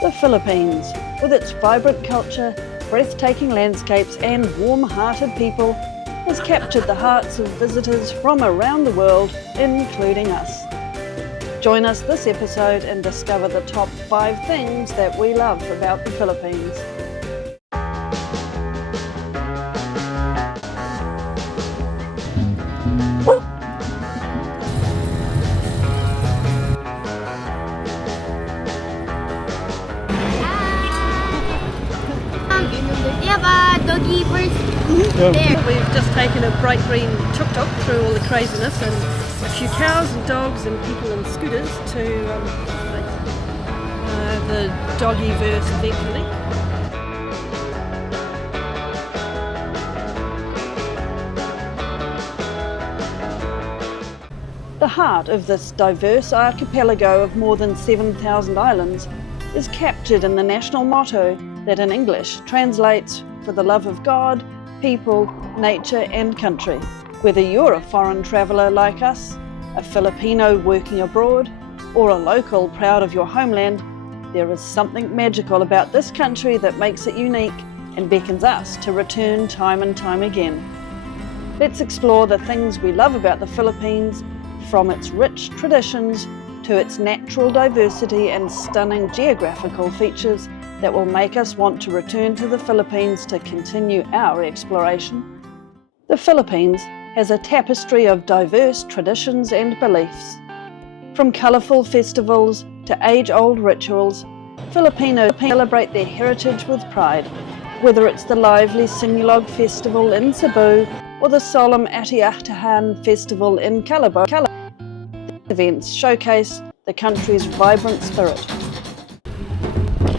The Philippines, with its vibrant culture, breathtaking landscapes and warm-hearted people, has captured the hearts of visitors from around the world, including us. Join us this episode and discover the top 5 things that we love about the Philippines. You have a doggy first there. We've just taken a bright green tuk-tuk through all the craziness and a few cows and dogs and people in scooters to the doggy-verse event clinic. The heart of this diverse archipelago of more than 7,000 islands is captured in the national motto that in English translates for the love of God, people, nature and country. Whether you're a foreign traveller like us, a Filipino working abroad, or a local proud of your homeland, there is something magical about this country that makes it unique and beckons us to return time and time again. Let's explore the things we love about the Philippines, from its rich traditions to its natural diversity and stunning geographical features that will make us want to return to the Philippines to continue our exploration. The Philippines has a tapestry of diverse traditions and beliefs. From colourful festivals to age-old rituals, Filipinos celebrate their heritage with pride, whether it's the lively Sinulog festival in Cebu or the solemn Ati Atihan festival in Calabo. Events showcase the country's vibrant spirit.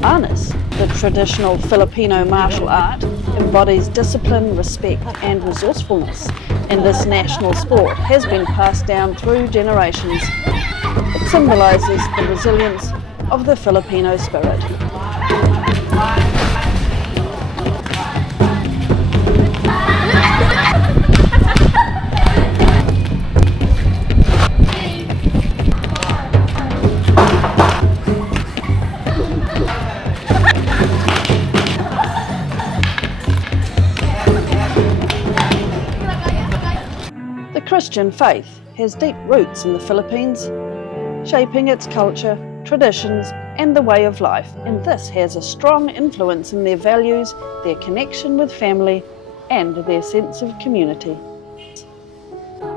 Arnis, the traditional Filipino martial art, embodies discipline, respect and resourcefulness, and this national sport has been passed down through generations. It symbolises the resilience of the Filipino spirit. The Christian faith has deep roots in the Philippines, shaping its culture, traditions and the way of life, and this has a strong influence in their values, their connection with family and their sense of community.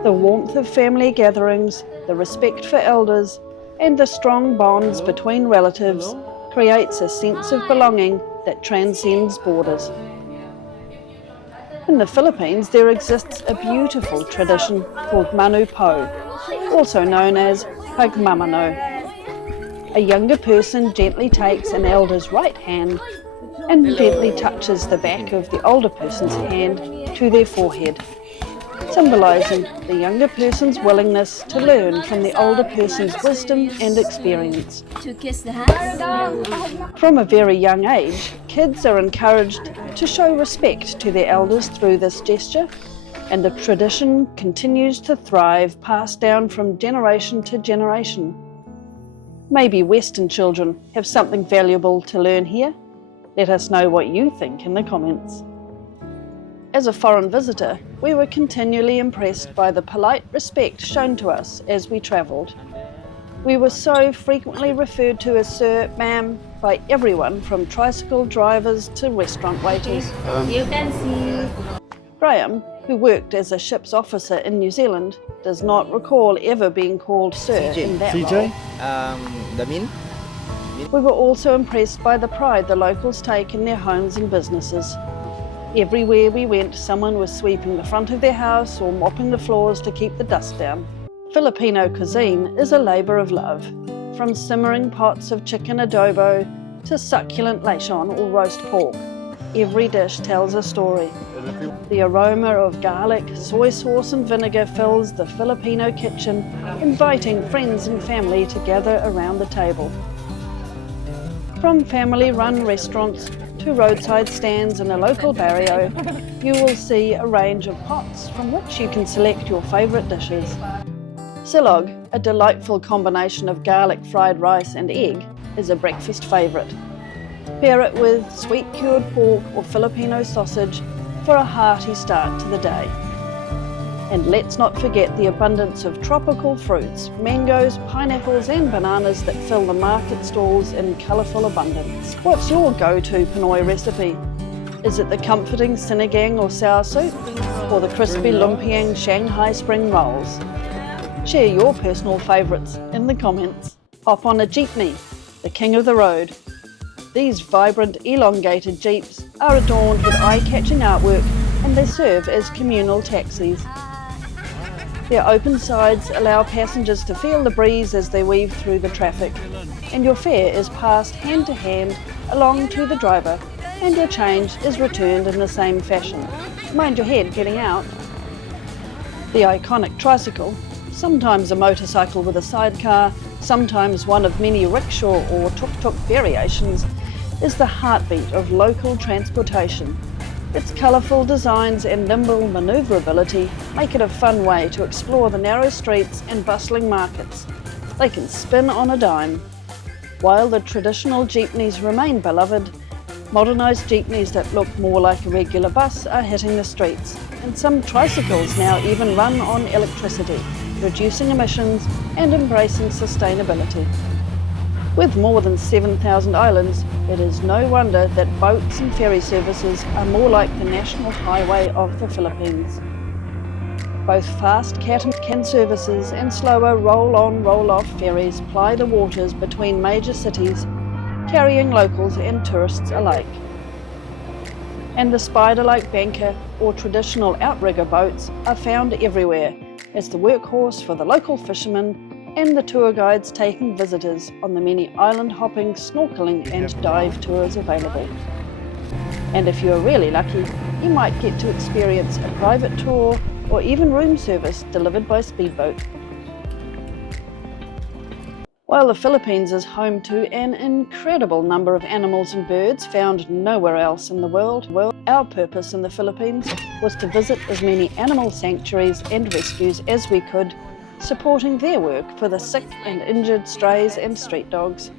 The warmth of family gatherings, the respect for elders and the strong bonds between relatives creates a sense of belonging that transcends borders. In the Philippines, there exists a beautiful tradition called Manu Po, also known as Pagmamano. A younger person gently takes an elder's right hand and gently touches the back of the older person's hand to their forehead, symbolising the younger person's willingness to learn from the older person's wisdom and experience. To kiss the hands. From a very young age, kids are encouraged to show respect to their elders through this gesture, and the tradition continues to thrive, passed down from generation to generation. Maybe Western children have something valuable to learn here? Let us know what you think in the comments. As a foreign visitor, we were continually impressed by the polite respect shown to us as we travelled. We were so frequently referred to as sir, ma'am, by everyone from tricycle drivers to restaurant waiters. You can see. Graham, who worked as a ship's officer in New Zealand, does not recall ever being called sir in that role. Damin? We were also impressed by the pride the locals take in their homes and businesses. Everywhere we went, someone was sweeping the front of their house or mopping the floors to keep the dust down. Filipino cuisine is a labour of love, from simmering pots of chicken adobo to succulent lechon or roast pork. Every dish tells a story. The aroma of garlic, soy sauce and vinegar fills the Filipino kitchen, inviting friends and family to gather around the table. From family-run restaurants to roadside stands in a local barrio, you will see a range of pots from which you can select your favourite dishes. Silog, a delightful combination of garlic fried rice and egg, is a breakfast favourite. Pair it with sweet cured pork or Filipino sausage for a hearty start to the day. And let's not forget the abundance of tropical fruits, mangoes, pineapples and bananas that fill the market stalls in colourful abundance. What's your go-to Pinoy recipe? Is it the comforting sinigang or sour soup, or the crispy Lumpiang Shanghai spring rolls? Share your personal favourites in the comments. Hop on a jeepney, the king of the road. These vibrant, elongated jeeps are adorned with eye-catching artwork and they serve as communal taxis. Their open sides allow passengers to feel the breeze as they weave through the traffic, and your fare is passed hand to hand along to the driver, and your change is returned in the same fashion. Mind your head getting out. The iconic tricycle, sometimes a motorcycle with a sidecar, sometimes one of many rickshaw or tuk-tuk variations, is the heartbeat of local transportation. Its colourful designs and nimble manoeuvrability make it a fun way to explore the narrow streets and bustling markets. They can spin on a dime. While the traditional jeepneys remain beloved, modernised jeepneys that look more like a regular bus are hitting the streets, and some tricycles now even run on electricity, reducing emissions and embracing sustainability. With more than 7,000 islands, it is no wonder that boats and ferry services are more like the national highway of the Philippines. Both fast cat-and-can services and slower roll-on, roll-off ferries ply the waters between major cities, carrying locals and tourists alike. And the spider-like banker or traditional outrigger boats are found everywhere as the workhorse for the local fishermen and the tour guides taking visitors on the many island hopping, snorkeling and dive tours available. And if you're really lucky, you might get to experience a private tour or even room service delivered by speedboat. While the Philippines is home to an incredible number of animals and birds found nowhere else in the world, our purpose in the Philippines was to visit as many animal sanctuaries and rescues as we could, supporting their work for the sick and injured strays and street dogs.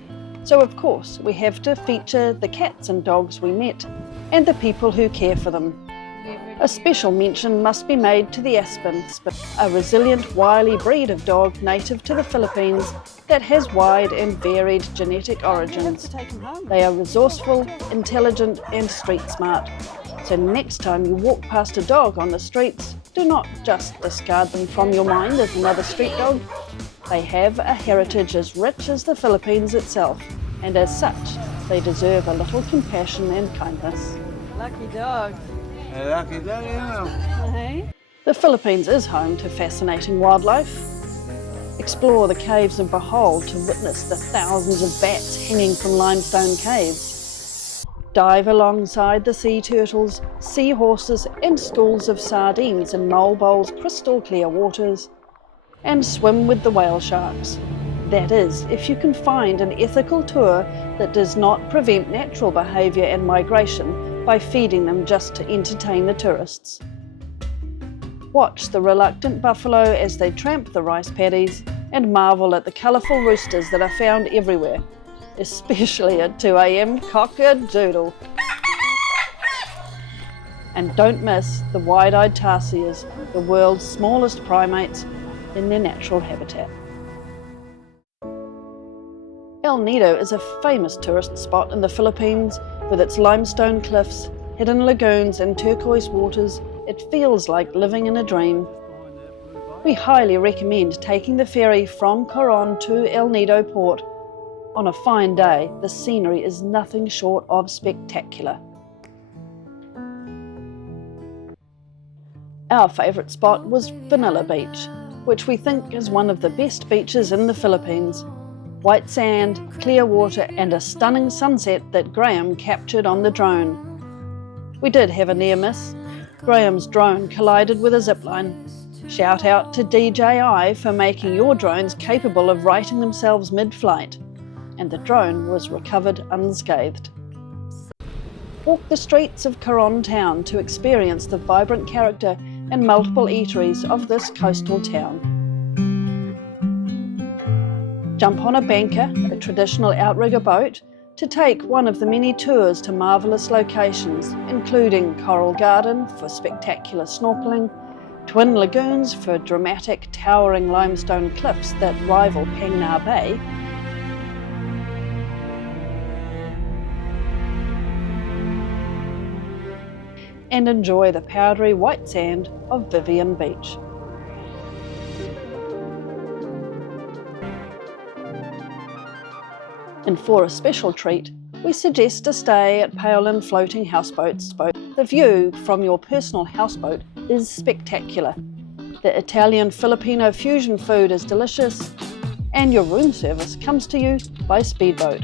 So of course we have to feature the cats and dogs we met and the people who care for them. A special mention must be made to the Aspin, a resilient, wily breed of dog native to the Philippines that has wide and varied genetic origins. They are resourceful, intelligent and street smart. So next time you walk past a dog on the streets, do not just discard them from your mind as another street dog. They have a heritage as rich as the Philippines itself, and as such, they deserve a little compassion and kindness. Lucky dogs. Lucky dog, yeah. The Philippines is home to fascinating wildlife. Explore the caves of Bohol to witness the thousands of bats hanging from limestone caves. Dive alongside the sea turtles, seahorses and schools of sardines in Mole Bowl's crystal clear waters. And swim with the whale sharks. That is, if you can find an ethical tour that does not prevent natural behaviour and migration by feeding them just to entertain the tourists. Watch the reluctant buffalo as they tramp the rice paddies and marvel at the colourful roosters that are found everywhere, especially at 2 a.m. cock-a-doodle. And don't miss the wide-eyed tarsiers, the world's smallest primates in their natural habitat. El Nido is a famous tourist spot in the Philippines with its limestone cliffs, hidden lagoons and turquoise waters. It feels like living in a dream. We highly recommend taking the ferry from Coron to El Nido port. On a fine day, the scenery is nothing short of spectacular. Our favourite spot was Vanilla Beach, which we think is one of the best beaches in the Philippines. White sand, clear water and a stunning sunset that Graham captured on the drone. We did have a near miss. Graham's drone collided with a zipline. Shout out to DJI for making your drones capable of righting themselves mid-flight. And the drone was recovered unscathed. Walk the streets of Coron town to experience the vibrant character and multiple eateries of this coastal town. Jump on a banker, a traditional outrigger boat to take one of the many tours to marvellous locations, including Coral Garden for spectacular snorkeling, twin lagoons for dramatic towering limestone cliffs that rival Panglao Bay, and enjoy the powdery white sand of Vivian Beach. And for a special treat, we suggest a stay at Paolyn floating houseboats. The view from your personal houseboat is spectacular. The Italian Filipino fusion food is delicious, and your room service comes to you by speedboat.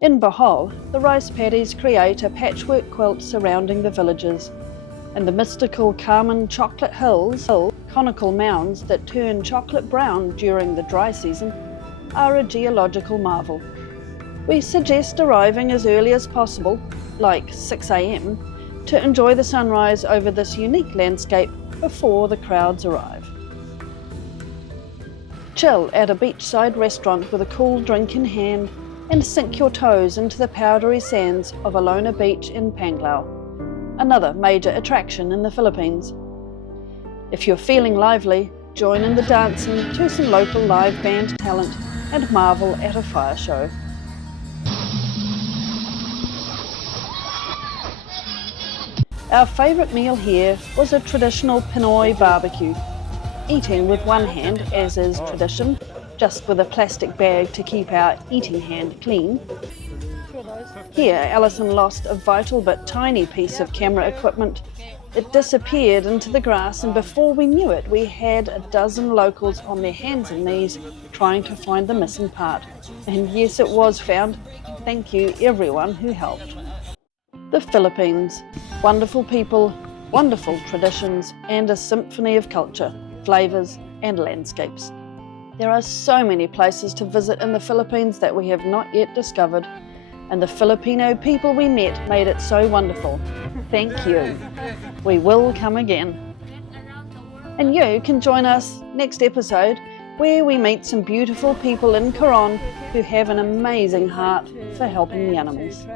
In Bohol, the rice paddies create a patchwork quilt surrounding the villages, and the mystical Carmen chocolate hills, conical mounds that turn chocolate brown during the dry season, are a geological marvel. We suggest arriving as early as possible, like 6 a.m, to enjoy the sunrise over this unique landscape before the crowds arrive. Chill at a beachside restaurant with a cool drink in hand and sink your toes into the powdery sands of Alona Beach in Panglao, another major attraction in the Philippines. If you're feeling lively, join in the dancing to some local live band talent and marvel at a fire show. Our favourite meal here was a traditional Pinoy barbecue, eating with one hand as is tradition, just with a plastic bag to keep our eating hand clean. Here, Alison lost a vital but tiny piece of camera equipment. It disappeared into the grass, and before we knew it, we had a dozen locals on their hands and knees trying to find the missing part. And yes, it was found. Thank you everyone who helped. The Philippines. Wonderful people, wonderful traditions, and a symphony of culture, flavours and landscapes. There are so many places to visit in the Philippines that we have not yet discovered, and the Filipino people we met made it so wonderful. Thank you. We will come again. And you can join us next episode where we meet some beautiful people in Coron who have an amazing heart for helping the animals.